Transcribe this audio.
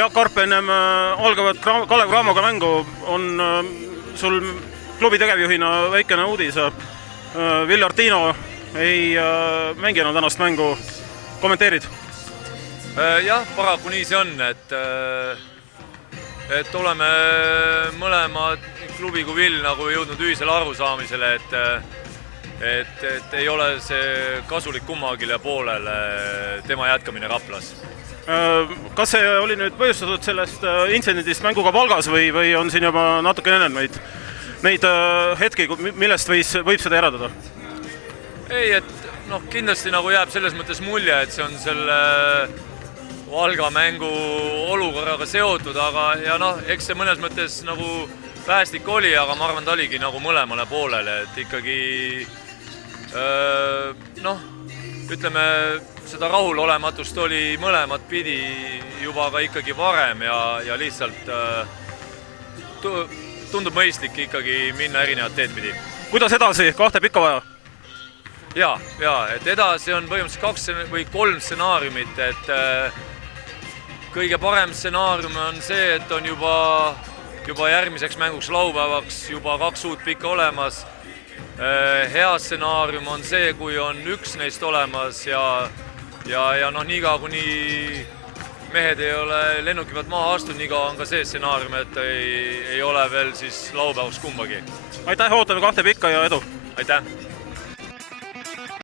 Jaak Karp, ennem algavat Kalev Cramoga mängu on sul klubi tegevjuhina väikene uudis. Viljar Tino ei mänginud tänast mängu. Kommenteerid? Jah, paraku nii see on, et oleme mõlema klubi kui Vill nagu jõudnud ühisele arusaamisele, et ei ole see kasulik kummagile poolele tema jätkamine Raplas. Kas see oli nüüd põhjustatud sellest intsidendist mänguga Valgas või on siin juba natuke enne neid hetki, millest võib seda järeldada? Ei, et kindlasti nagu jääb selles mõttes mulje, et see on selle Valga mängu olukorraga seotud, aga eks see mõnes mõttes nagu päästik oli, aga ma arvan, ta oligi nagu mõlemale poolele, et ikkagi ütleme, seda rahulolematust oli mõlemat pidi juba ka ikkagi varem ja lihtsalt tundub mõistlik ikkagi minna erinevat teed pidi. Kuidas edasi? 2 pikka vaja? Ja, et edasi on põhimõtteliselt 2 või 3 stsenaariumit, et kõige parem stsenaarium on see, et on juba järgmiseks mänguks laupäevaks juba 2 uut pikka olemas. Hea stsenaarium on see, kui on 1 neist olemas ja niikaua kuni mehed ei ole lennuki pealt maha astunud, niikaua on ka see stsenaarium, et ei ole veel siis laupäevaks kumbagi. Aitäh, ootame 2 pikka ja edu! Aitäh!